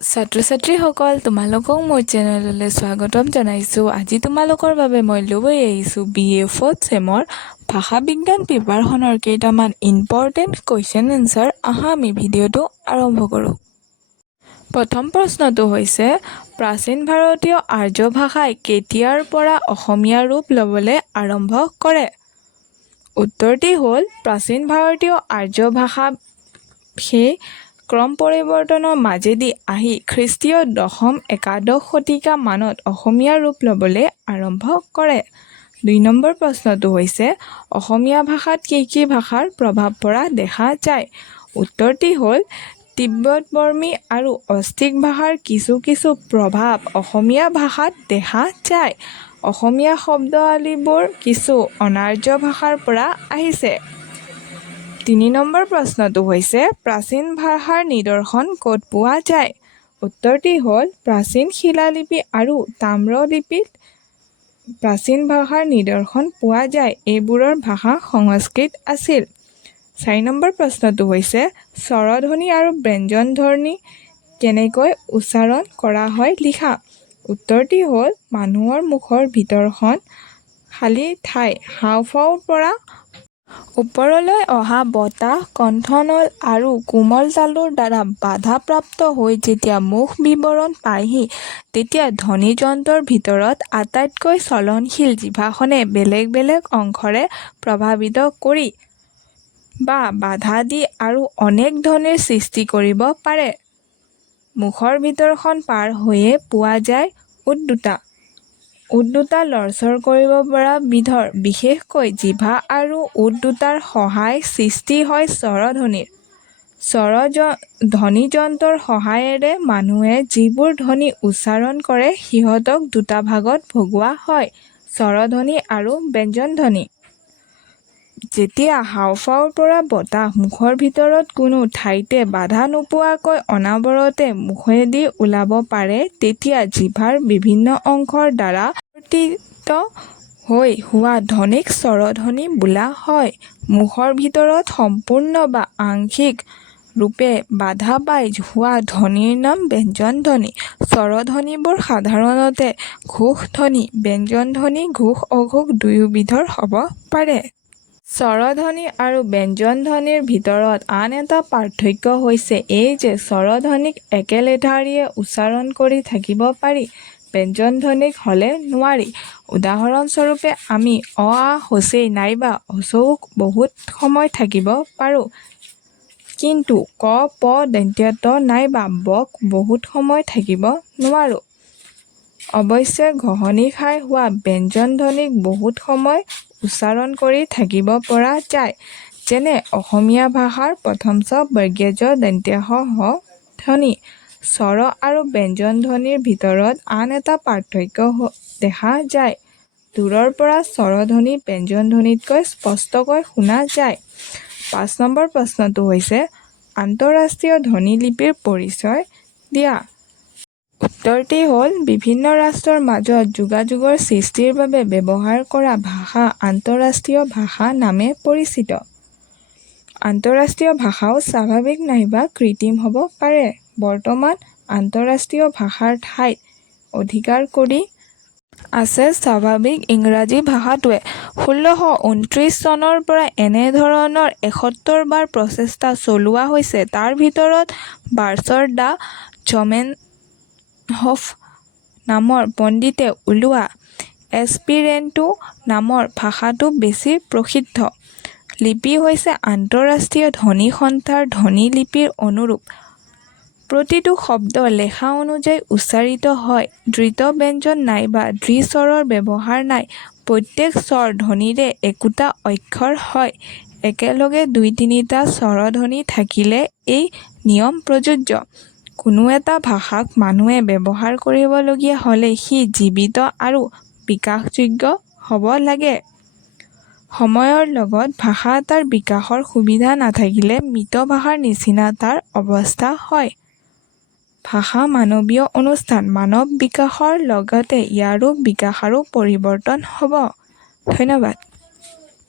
ছাত্ৰ-ছাত্ৰীসকল তোমালোকক মোৰ চেনেললৈ স্বাগতম জনাইছোঁ। আজি তোমালোকৰ বাবে মই লৈ আহিছোঁ BA 4th চেমৰ ভাষা বিজ্ঞান পেপাৰখনৰ কেইটামান ইম্পৰ্টেণ্ট কুৱেশ্যন এনচাৰ। আহা আমি ভিডিঅ'টো আৰম্ভ কৰোঁ। প্ৰথম প্ৰশ্নটো হৈছে প্ৰাচীন ভাৰতীয় আৰ্য ভাষাই কেতিয়াৰ পৰা অসমীয়া ৰূপ ল'বলৈ আৰম্ভ কৰে? উত্তৰটি হ'ল প্ৰাচীন ভাৰতীয় আৰ্য ভাষা সেই ক্ৰম পৰিৱৰ্তনৰ মাজেদি আহি খ্ৰীষ্টীয় দশম একাদশ শতিকা মানত অসমীয়া ৰূপ ল'বলৈ আৰম্ভ কৰে। ২ নম্বৰ প্ৰশ্নটো হৈছে অসমীয়া ভাষাত কি ভাষাৰ প্ৰভাৱ পৰা দেখা যায়? উত্তৰটি হ'ল তিব্বত-বৰ্মী আৰু অষ্ট্ৰিক ভাষাৰ কিছু প্ৰভাৱ অসমীয়া ভাষাত দেখা যায়। অসমীয়া শব্দাৱলীবোৰ কিছু অনাৰ্য ভাষাৰ পৰা আহিছে। ৩ নম্বৰ প্ৰশ্নটো হৈছে প্ৰাচীন ভাষাৰ নিদৰ্শন ক'ত পোৱা যায়? উত্তৰটি হ'ল প্ৰাচীন শিলালিপি আৰু তাম্ৰলিপিত প্ৰাচীন ভাষাৰ নিদৰ্শন পোৱা যায়। এইবোৰৰ ভাষা সংস্কৃত আছিল। ৪ নম্বৰ প্ৰশ্নটো হৈছে স্বৰধ্বনি আৰু ব্যঞ্জনধ্বনি কেনেকৈ উচ্চাৰণ কৰা হয় লিখা। উত্তৰটি হ'ল মানুহৰ মুখৰ ভিতৰখন খালী ঠাই হাঁওফাঁওৰ পৰা ওপৰলৈ অহা বতাহ কণ্ঠনল আৰু কোমল তালুৰ দ্বাৰা বাধাপ্ৰাপ্ত হৈ যেতিয়া মুখ বিৱৰণ পায়হি তেতিয়া ধ্বনিযন্ত্ৰৰ ভিতৰত আটাইতকৈ চলনশীল জিভাখনে বেলেগ অংশৰে প্ৰভাৱিত কৰি বা বাধা দি আৰু অনেক ধ্বনিৰ সৃষ্টি কৰিব পাৰে। মুখৰ ভিতৰখন পাৰ হৈয়ে পোৱা যায় উদ্দোতা। উদ্দোতা লৰচৰ কৰিব পৰা বিধৰ। বিশেষকৈ জিভা আৰু উদ্দোতাৰ সহায় সৃষ্টি হয় স্বৰধ্বনিৰ। ধ্বনিযন্ত্ৰৰ সহায়েৰে মানুহে যিবোৰ ধ্বনি উচ্চাৰণ কৰে সিহঁতক দুটা ভাগত ভগোৱা হয়, স্বৰধ্বনি আৰু ব্যঞ্জনধ্বনি। যেতিয়া হাঁওফাঁওৰ পৰা বতাহ মুখৰ ভিতৰত কোনো ঠাইতে বাধা নোপোৱাকৈ অনবৰতে মুখেদি ওলাব পাৰে তেতিয়া জিভাৰ বিভিন্ন অংশৰ দ্বাৰা পৰিৱৰ্তিত হৈ হোৱা ধ্বনিক স্বৰধ্বনি বোলা হয়। মুখৰ ভিতৰত সম্পূৰ্ণ বা আংশিক ৰূপে বাধা পাই হোৱা ধ্বনিৰ নাম ব্যঞ্জনধ্বনি। স্বৰধ্বনিবোৰ সাধাৰণতে ঘোষ ধ্বনি। ব্যঞ্জনধ্বনি ঘোষ-অঘোষ দুয়োবিধৰ হ'ব পাৰে। স্বৰধ্বনি আৰু ব্যঞ্জনধ্বনিৰ ভিতৰত আন এটা পাৰ্থক্য হৈছে এই যে স্বৰধ্বনিক একেলেঠাৰিয়ে উচ্চাৰণ কৰি থাকিব পাৰি, ব্যঞ্জনধ্বনিক হ'লে নোৱাৰি। উদাহৰণস্বৰূপে আমি অ-আ হচেই নাইবা হচৌক বহুত সময় থাকিব পাৰোঁ, কিন্তু ক, প, ত নাইবা বক বহুত সময় থাকিব নোৱাৰোঁ। অৱশ্যে ঘহনি খাই হোৱা ব্যঞ্জনধ্বনিক বহুত সময় উচ্চাৰণ কৰি থাকিব পৰা যায়। যেনে অসমীয়া ভাষাৰ প্ৰথম চ বৰ্গীয় জ স হ ধ্বনি। স্বৰ আৰু ব্যঞ্জনধ্বনিৰ ভিতৰত আন এটা পাৰ্থক্য দেখা যায়। দূৰৰ পৰা স্বৰধ্বনি ব্যঞ্জনধ্বনিতকৈ স্পষ্টকৈ শুনা যায়। ৫ নম্বৰ প্ৰশ্নটো হৈছে আন্তঃৰাষ্ট্ৰীয় ধ্বনিলিপিৰ পৰিচয় দিয়া। উত্তৰটি হ'ল বিভিন্ন ৰাষ্ট্ৰৰ মাজত যোগাযোগৰ সৃষ্টিৰ বাবে ব্যৱহাৰ কৰা ভাষা আন্তঃৰাষ্ট্ৰীয় ভাষা নামে পৰিচিত। আন্তঃৰাষ্ট্ৰীয় ভাষাও স্বাভাৱিক নাইবা কৃত্ৰিম হ'ব পাৰে। বৰ্তমান আন্তঃৰাষ্ট্ৰীয় ভাষাৰ ঠাই অধিকাৰ কৰি আছে স্বাভাৱিক ইংৰাজী ভাষাটোৱে। ১৬২৯ চনৰ পৰা এনেধৰণৰ ৭১ বাৰ প্ৰচেষ্টা চলোৱা হৈছে। তাৰ ভিতৰত বাৰ্চৰ দ্য জমেনহফ নামৰ পণ্ডিতে উলিওৱা এস্পিৰেণ্টো নামৰ ভাষাটো বেছি প্ৰসিদ্ধ। লিপি হৈছে আন্তঃৰাষ্ট্ৰীয় ধ্বনি সন্থাৰ ধ্বনি লিপিৰ অনুৰূপ। প্ৰতিটো শব্দ লেখা অনুযায়ী উচ্চাৰিত হয়। ধৃত ব্যঞ্জন নাইবা ধৃ-স্বৰৰ ব্যৱহাৰ নাই। প্ৰত্যেক স্বৰ ধ্বনিৰে একোটা অক্ষৰ হয়। একেলগে ২-৩টা স্বৰধ্বনি থাকিলে এই নিয়ম প্ৰযোজ্য। কোনো এটা ভাষাক মানুহে ব্যৱহাৰ কৰিবলগীয়া হ'লে সি জীৱিত আৰু বিকাশযোগ্য হ'ব লাগে। সময়ৰ লগত ভাষা এটাৰ বিকাশৰ সুবিধা নাথাকিলে মৃত ভাষাৰ নিচিনা তাৰ অৱস্থা হয়। ভাষা মানৱীয় অনুষ্ঠান। মানৱ বিকাশৰ লগতে ইয়াৰো বিকাশ আৰু পৰিৱৰ্তন হ'ব। ধন্যবাদ।